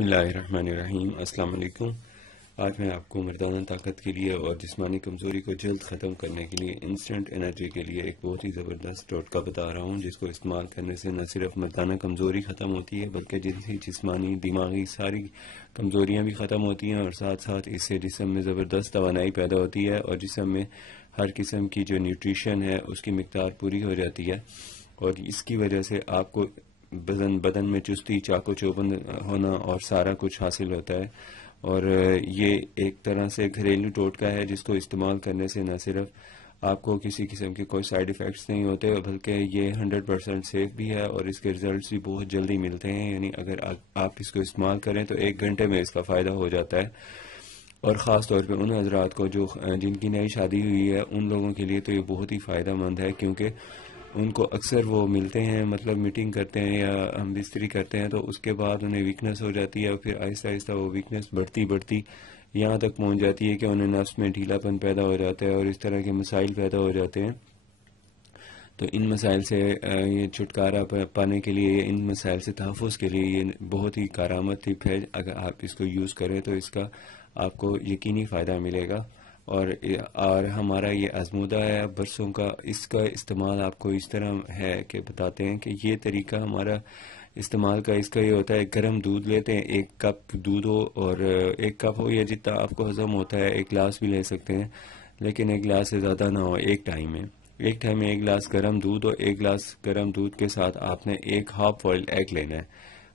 بسم اللہ الرحمن الرحیم۔ السلام علیکم۔ آج میں آپ کو مردانہ طاقت کے لیے اور جسمانی کمزوری کو جلد ختم کرنے کے لیے انسٹنٹ انرجی کے لیے ایک بہت ہی زبردست ٹوٹکا بتا رہا ہوں، جس کو استعمال کرنے سے نہ صرف مردانہ کمزوری ختم ہوتی ہے بلکہ جنسی، جسمانی، دماغی ساری کمزوریاں بھی ختم ہوتی ہیں، اور ساتھ ساتھ اس سے جسم میں زبردست توانائی پیدا ہوتی ہے اور جسم میں ہر قسم کی جو نیوٹریشن ہے اس کی مقدار پوری ہو جاتی ہے، اور اس کی وجہ سے آپ کو بدن میں چستی، چاق و چوبند ہونا اور سارا کچھ حاصل ہوتا ہے۔ اور یہ ایک طرح سے گھریلو ٹوٹکا ہے جس کو استعمال کرنے سے نہ صرف آپ کو کسی قسم کے کوئی سائیڈ ایفیکٹس نہیں ہوتے بلکہ یہ 100% سیف بھی ہے، اور اس کے ریزلٹس بھی بہت جلدی ملتے ہیں۔ یعنی اگر آپ اس کو استعمال کریں تو 1 گھنٹے میں اس کا فائدہ ہو جاتا ہے، اور خاص طور پہ ان حضرات کو جن کی نئی شادی ہوئی ہے، ان لوگوں کے لیے تو یہ بہت ہی فائدہ مند ہے، کیونکہ ان کو اکثر وہ ملتے ہیں، مطلب میٹنگ کرتے ہیں یا ہم بستری کرتے ہیں، تو اس کے بعد انہیں ویکنس ہو جاتی ہے، اور پھر آہستہ آہستہ وہ ویکنس بڑھتی یہاں تک پہنچ جاتی ہے کہ انہیں نفس میں ڈھیلا پن پیدا ہو جاتا ہے اور اس طرح کے مسائل پیدا ہو جاتے ہیں۔ تو ان مسائل سے یہ چھٹکارا پانے کے لیے، ان مسائل سے تحفظ کے لیے یہ بہت ہی کارآمد ٹپ ہے۔ اگر آپ اس کو یوز کریں تو اس کا آپ کو یقینی فائدہ ملے گا، اور ہمارا یہ آزمودہ ہے برسوں کا۔ اس کا استعمال آپ کو اس طرح ہے کہ بتاتے ہیں کہ یہ طریقہ ہمارا استعمال کا اس کا یہ ہوتا ہے: گرم دودھ لیتے ہیں، 1 کپ دودھ ہو، اور 1 کپ ہو یا جتنا آپ کو ہضم ہوتا ہے، 1 گلاس بھی لے سکتے ہیں، لیکن 1 گلاس سے زیادہ نہ ہو ایک ٹائم میں۔ 1 گلاس گرم دودھ، اور 1 گلاس گرم دودھ کے ساتھ آپ نے 1 ہاف بوائلڈ ایگ لینا ہے۔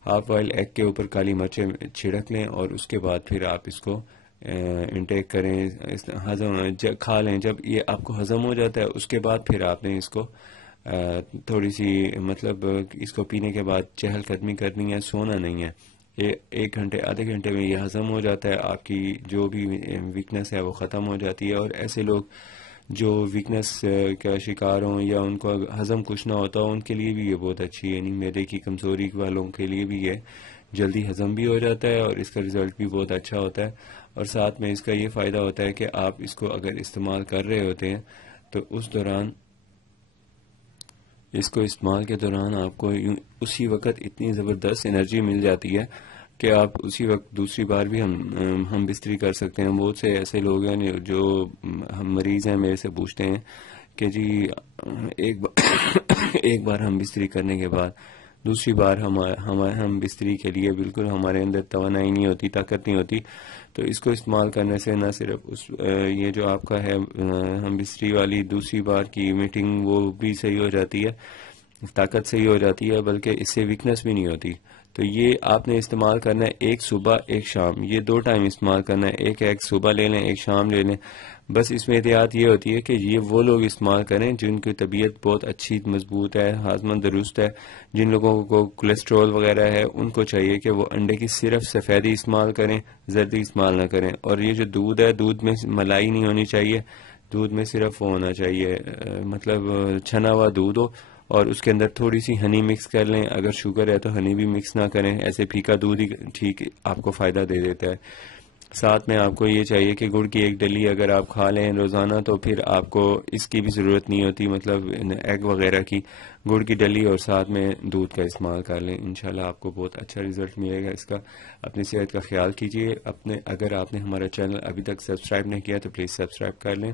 ہاف بوائلڈ ایگ کے اوپر کالی مرچیں چھڑک لیں، اور اس کے بعد پھر آپ اس کو انٹیک کریں، کھا لیں۔ جب یہ آپ کو ہضم ہو جاتا ہے اس کے بعد پھر آپ نے اس کو تھوڑی سی، مطلب اس کو پینے کے بعد چہل قدمی کرنی ہے، سونا نہیں ہے۔ یہ 1 گھنٹے آدھے گھنٹے میں یہ ہضم ہو جاتا ہے، آپ کی جو بھی ویکنس ہے وہ ختم ہو جاتی ہے۔ اور ایسے لوگ جو ویکنس کا شکار ہوں یا ان کو ہضم کچھ نہ ہوتا ہو، ان کے لیے بھی یہ بہت اچھی ہے۔ یعنی معدے کی کمزوری والوں کے لیے بھی یہ جلدی ہضم بھی ہو جاتا ہے، اور اس کا رزلٹ بھی بہت اچھا ہوتا ہے۔ اور ساتھ میں اس کا یہ فائدہ ہوتا ہے کہ آپ اس کو اگر استعمال کر رہے ہوتے ہیں تو اس کو استعمال کے دوران آپ کو اسی وقت اتنی زبردست انرجی مل جاتی ہے کہ آپ اسی وقت دوسری بار بھی ہم بستری کر سکتے ہیں۔ بہت سے ایسے لوگ ہیں جو ہم مریض ہیں، میرے سے پوچھتے ہیں کہ جی ایک بار ہم بستری کرنے کے بعد دوسری بار ہم بستری کے لیے بالکل ہمارے اندر توانائی نہیں ہوتی، طاقت نہیں ہوتی۔ تو اس کو استعمال کرنے سے نہ صرف یہ جو آپ کا ہے ہم بستری والی دوسری بار کی میٹنگ وہ بھی صحیح ہو جاتی ہے، طاقت صحیح ہو جاتی ہے، بلکہ اس سے ویکنس بھی نہیں ہوتی۔ تو یہ آپ نے استعمال کرنا ہے 1 صبح 1 شام، یہ 2 ٹائم استعمال کرنا ہے، ایک صبح لے لیں، 1 شام لے لیں۔ بس اس میں احتیاط یہ ہوتی ہے کہ یہ وہ لوگ استعمال کریں جن کی طبیعت بہت اچھی مضبوط ہے، ہاضمہ درست ہے۔ جن لوگوں کو کولیسٹرول وغیرہ ہے ان کو چاہیے کہ وہ انڈے کی صرف سفیدی استعمال کریں، زردی استعمال نہ کریں۔ اور یہ جو دودھ ہے، دودھ میں ملائی نہیں ہونی چاہیے، دودھ میں صرف وہ ہونا چاہیے، مطلب چھنا ہوا دودھ ہو، اور اس کے اندر تھوڑی سی ہنی مکس کر لیں۔ اگر شوگر ہے تو ہنی بھی مکس نہ کریں، ایسے پھیکا دودھ ہی ٹھیک آپ کو فائدہ دے دیتا ہے۔ ساتھ میں آپ کو یہ چاہیے کہ گڑ کی 1 ڈلی اگر آپ کھا لیں روزانہ تو پھر آپ کو اس کی بھی ضرورت نہیں ہوتی، مطلب ایگ وغیرہ کی، گڑ کی ڈلی اور ساتھ میں دودھ کا استعمال کر لیں۔ انشاءاللہ آپ کو بہت اچھا رزلٹ ملے گا اس کا۔ اپنی صحت کا خیال کیجیے۔ اگر آپ نے ہمارا چینل ابھی تک سبسکرائب نہیں کیا تو پلیز سبسکرائب کر لیں۔